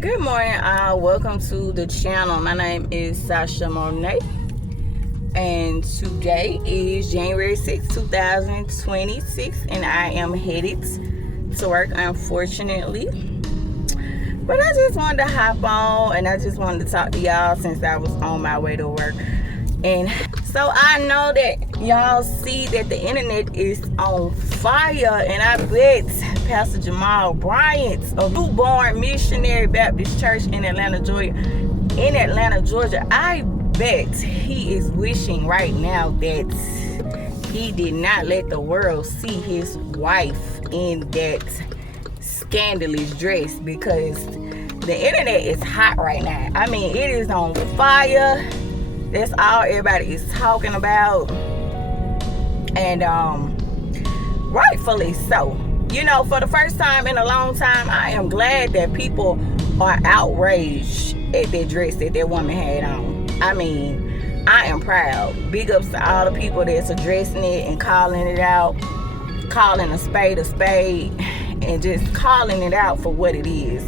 Good morning, welcome to the channel. My name is Sasha Monet, and today is January 6, 2026, and I am headed to work, unfortunately. But I just wanted to hop on, and I just wanted to talk to y'all since I was on my way to work. And so I know that y'all see that the internet is on fire, and I bet Pastor Jamal Bryant's a newborn missionary Baptist church in Atlanta, Georgia. I bet he is wishing right now that he did not let the world see his wife in that scandalous dress, because the internet is hot right now. I mean, it is on fire. That's all everybody is talking about, and rightfully so. You know, for the first time in a long time, I am glad that people are outraged at that dress that woman had on. I mean, I am proud. Big ups to all the people that's addressing it and calling it out, calling a spade, and just calling it out for what it is.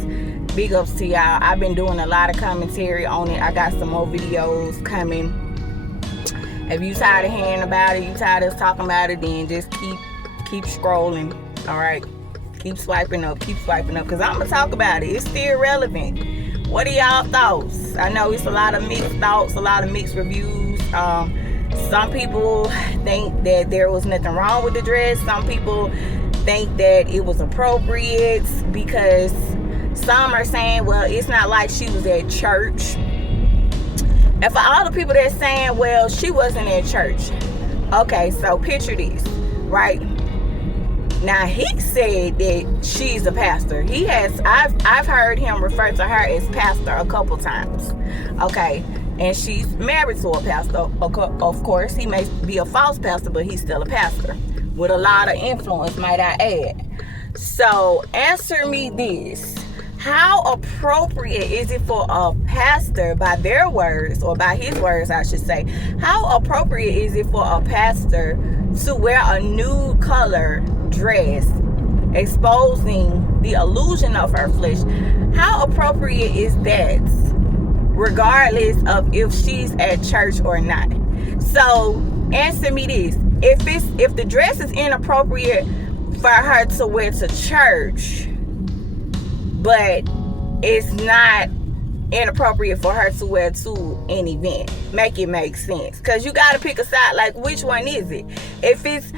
Big ups to y'all. I've been doing a lot of commentary on it. I got some more videos coming. If you tired of hearing about it, you tired of talking about it, then just keep scrolling. All right, keep swiping up, because I'm gonna talk about it. It's still relevant. What are y'all thoughts? I know it's a lot of mixed thoughts, a lot of mixed reviews. Some people think that there was nothing wrong with the dress. Some people think that it was appropriate, because some are saying, well, it's not like she was at church. And for all the people that's saying, well, she wasn't at church. Okay, so picture this, right? Now, he said that she's a pastor. I've heard him refer to her as pastor a couple times. Okay, and she's married to a pastor. Of course, he may be a false pastor, but he's still a pastor with a lot of influence, might I add. So, answer me this. How appropriate is it for a pastor, by their words, or by his words, I should say, how appropriate is it for a pastor to wear a nude color dress, exposing the illusion of her flesh? How appropriate is that, regardless of if she's at church or not? So, answer me this. If the dress is inappropriate for her to wear to church, but it's not inappropriate for her to wear to an event, make it make sense. Because you got to pick a side. Like, which one is it? If it's,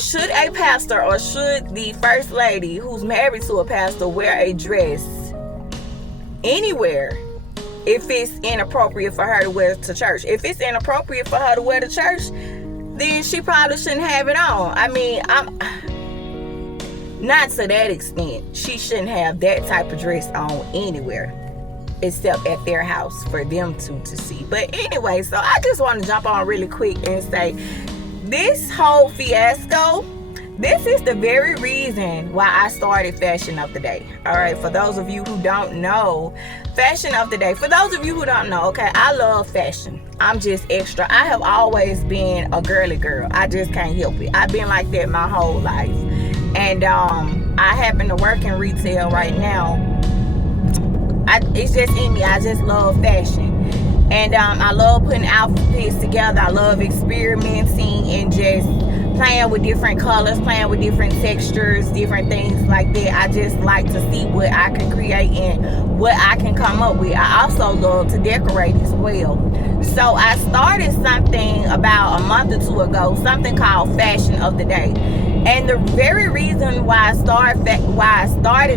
should a pastor or should the first lady who's married to a pastor wear a dress anywhere if it's inappropriate for her to wear to church? If it's inappropriate for her to wear to church, then she probably shouldn't have it on. I mean, not to that extent. She shouldn't have that type of dress on anywhere except at their house for them to see. But anyway, so I just want to jump on really quick and say, this whole fiasco, this is the very reason why I started Fashion of the Day. All right, for those of you who don't know, Fashion of the Day, for those of you who don't know, okay, I love fashion. I'm just extra. I have always been a girly girl. I just can't help it. I've been like that my whole life. And I happen to work in retail right now. It's just in me. I just love fashion. And I love putting outfits together. I love experimenting and just playing with different colors, playing with different textures, different things like that. I just like to see what I can create and what I can come up with. I also love to decorate as well. So I started something about a month or two ago, something called Fashion of the Day. And the very reason why I started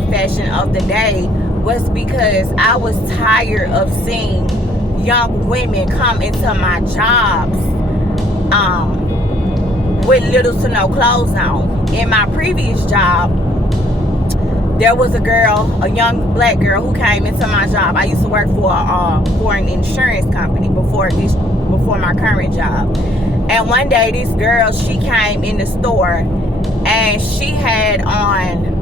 Fashion of the Day was because I was tired of seeing young women come into my jobs with little to no clothes on. In my previous job, there was a young black girl who came into my job. I used to work for an insurance company before my current job. And one day, this girl, she came in the store, and she had on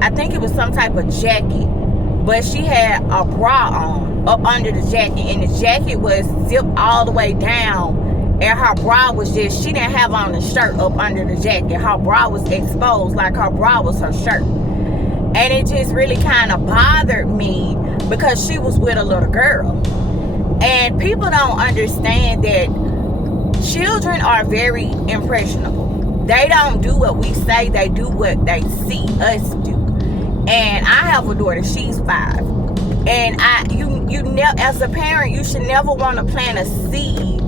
I think it was some type of jacket, but she had a bra on up under the jacket, and the jacket was zipped all the way down, and her bra was just, she didn't have on a shirt up under the jacket. Her bra was exposed, like her bra was her shirt. And it just really kind of bothered me because she was with a little girl. And people don't understand that children are very impressionable. They don't do what we say, they do what they see us do. And I have a daughter, she's 5. And as a parent, you should never want to plant a seed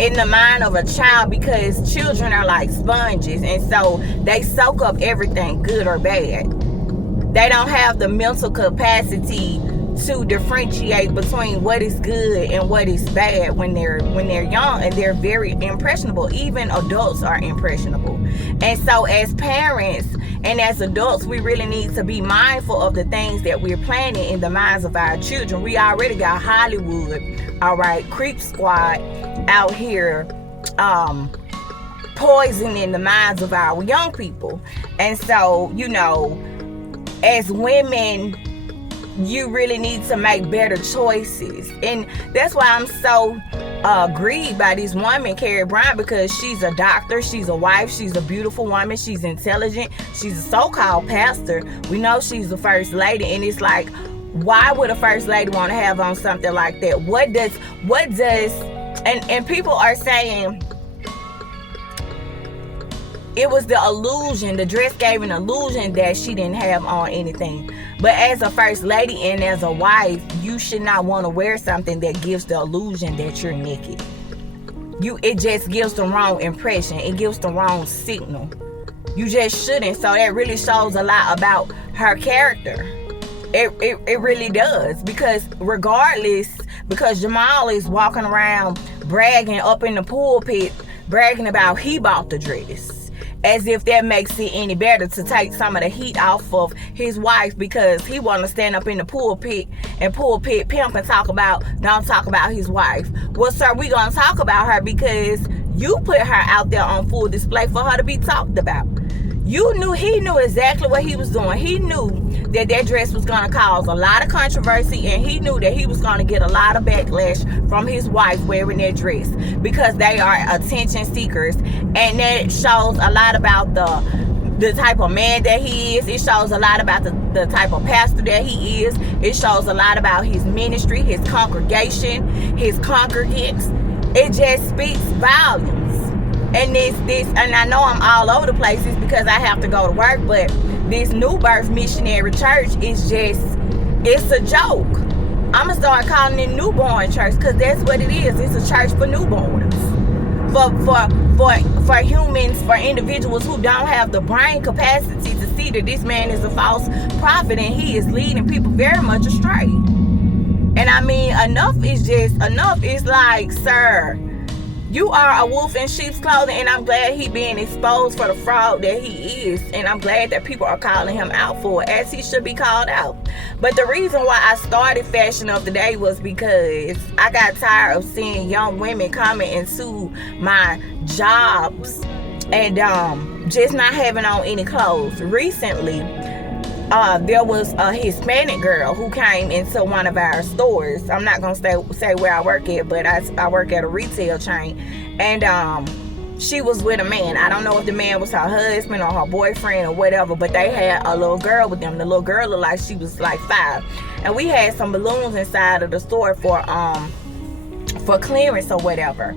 in the mind of a child, because children are like sponges, and so they soak up everything, good or bad. They don't have the mental capacity to differentiate between what is good and what is bad when they're young, and they're very impressionable. Even adults are impressionable. And so as parents and as adults, we really need to be mindful of the things that we're planting in the minds of our children. We already got Hollywood, all right, Creep Squad out here poisoning the minds of our young people. And so, as women, you really need to make better choices. And that's why I'm so grieved by this woman, Carrie Brown, because she's a doctor, she's a wife, she's a beautiful woman, she's intelligent, she's a so-called pastor. We know she's the first lady, and it's like, why would a first lady want to have on something like that? And people are saying it was the illusion, the dress gave an illusion that she didn't have on anything. But as a first lady and as a wife, you should not want to wear something that gives the illusion that you're naked. It just gives the wrong impression. It gives the wrong signal. You just shouldn't. So that really shows a lot about her character. It really does. Because Jamal is walking around bragging up in the pulpit, bragging about he bought the dress. As if that makes it any better, to take some of the heat off of his wife, because he want to stand up in the pulpit and pulpit pimp and don't talk about his wife. Well, sir, we gonna talk about her because you put her out there on full display for her to be talked about. He knew exactly what he was doing. He knew that dress was going to cause a lot of controversy, and he knew that he was going to get a lot of backlash from his wife wearing that dress, because they are attention seekers. And that shows a lot about the type of man that he is. It shows a lot about the type of pastor that he is. It shows a lot about his ministry, his congregation, his congregants. It just speaks volumes. And and I know I'm all over the places because I have to go to work, but this New Birth Missionary Church is it's a joke. I'm gonna start calling it Newborn Church, because that's what it is. It's a church for newborns, for humans, for individuals who don't have the brain capacity to see that this man is a false prophet and he is leading people very much astray. And I mean, enough is enough. It's like, sir, you are a wolf in sheep's clothing, and I'm glad he being exposed for the fraud that he is, and I'm glad that people are calling him out for it, as he should be called out. But the reason why I started Fashion of the Day was because I got tired of seeing young women coming into my jobs and just not having on any clothes. Recently, there was a Hispanic girl who came into one of our stores. I'm not going to say where I work at, but I work at a retail chain. And she was with a man. I don't know if the man was her husband or her boyfriend or whatever, but they had a little girl with them. The little girl looked like she was like 5. And we had some balloons inside of the store for clearance or whatever.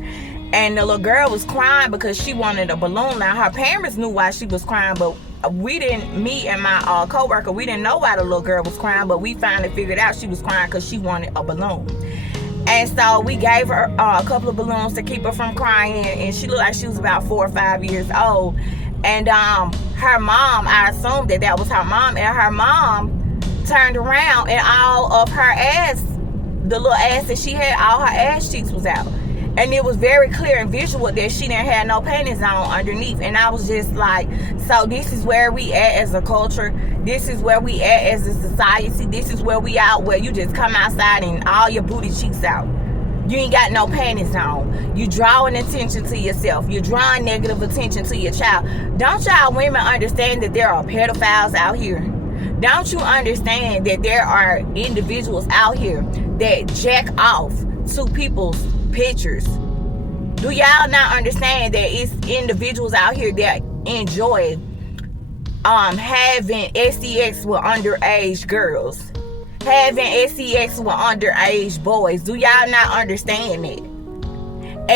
And the little girl was crying because she wanted a balloon. Now, her parents knew why she was crying, but me and my co-worker, we didn't know why the little girl was crying, but we finally figured out she was crying because she wanted a balloon. And so we gave her a couple of balloons to keep her from crying, and she looked like she was about 4 or 5 years old. And her mom, I assumed that was her mom, and her mom turned around and all of her ass, the little ass that she had, all her ass cheeks was out. And it was very clear and visual that she didn't have no panties on underneath. And I was just like, so this is where we at as a culture. This is where we at as a society. This is where we out, where you just come outside and all your booty cheeks out. You ain't got no panties on. You drawing attention to yourself. You're drawing negative attention to your child. Don't y'all women understand that there are pedophiles out here? Don't you understand that there are individuals out here that jack off to people's pictures? Do y'all not understand that it's individuals out here that enjoy having sex with underage girls, having sex with underage boys. Do y'all not understand it? And